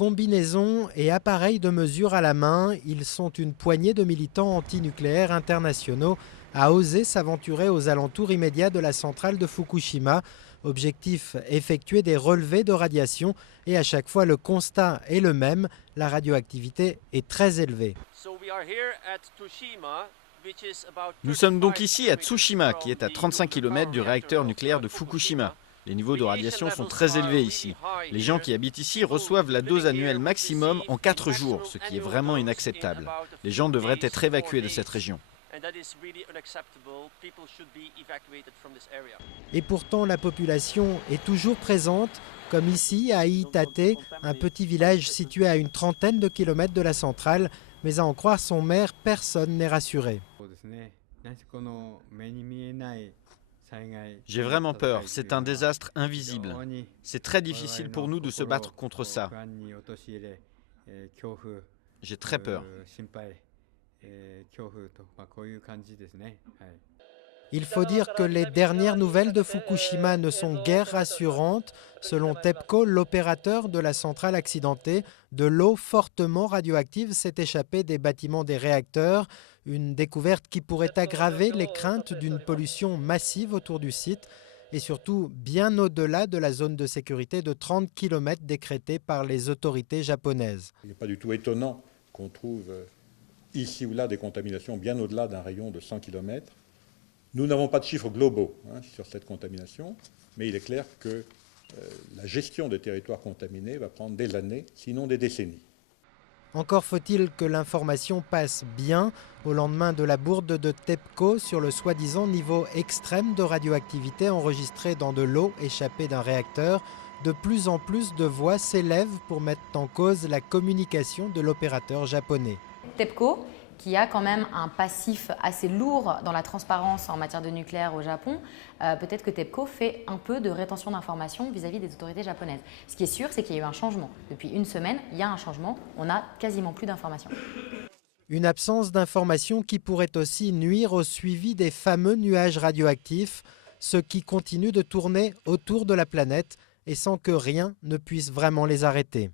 Combinaisons et appareils de mesure à la main, ils sont une poignée de militants antinucléaires internationaux à oser s'aventurer aux alentours immédiats de la centrale de Fukushima. Objectif, effectuer des relevés de radiation et à chaque fois le constat est le même, la radioactivité est très élevée. Nous sommes donc ici à Tsushima, qui est à 35 km du réacteur nucléaire de Fukushima. Les niveaux de radiation sont très élevés ici. Les gens qui habitent ici reçoivent la dose annuelle maximum en 4 jours, ce qui est vraiment inacceptable. Les gens devraient être évacués de cette région. Et pourtant, la population est toujours présente, comme ici à Iitate, un petit village situé à une trentaine de kilomètres de la centrale. Mais à en croire son maire, personne n'est rassuré. J'ai vraiment peur, c'est un désastre invisible. C'est très difficile pour nous de se battre contre ça. J'ai très peur. Il faut dire que les dernières nouvelles de Fukushima ne sont guère rassurantes. Selon TEPCO, l'opérateur de la centrale accidentée, de l'eau fortement radioactive s'est échappée des bâtiments des réacteurs. Une découverte qui pourrait aggraver les craintes d'une pollution massive autour du site et surtout bien au-delà de la zone de sécurité de 30 km décrétée par les autorités japonaises. Il n'est pas du tout étonnant qu'on trouve ici ou là des contaminations bien au-delà d'un rayon de 100 km. Nous n'avons pas de chiffres globaux sur cette contamination, mais il est clair que la gestion des territoires contaminés va prendre des années, sinon des décennies. Encore faut-il que l'information passe bien au lendemain de la bourde de TEPCO sur le soi-disant niveau extrême de radioactivité enregistré dans de l'eau échappée d'un réacteur. De plus en plus de voix s'élèvent pour mettre en cause la communication de l'opérateur japonais. TEPCO, qui a quand même un passif assez lourd dans la transparence en matière de nucléaire au Japon, peut-être que TEPCO fait un peu de rétention d'informations vis-à-vis des autorités japonaises. Ce qui est sûr, c'est qu'il y a eu un changement. Depuis une semaine, il y a un changement, on n'a quasiment plus d'informations. Une absence d'informations qui pourrait aussi nuire au suivi des fameux nuages radioactifs, ceux qui continuent de tourner autour de la planète et sans que rien ne puisse vraiment les arrêter.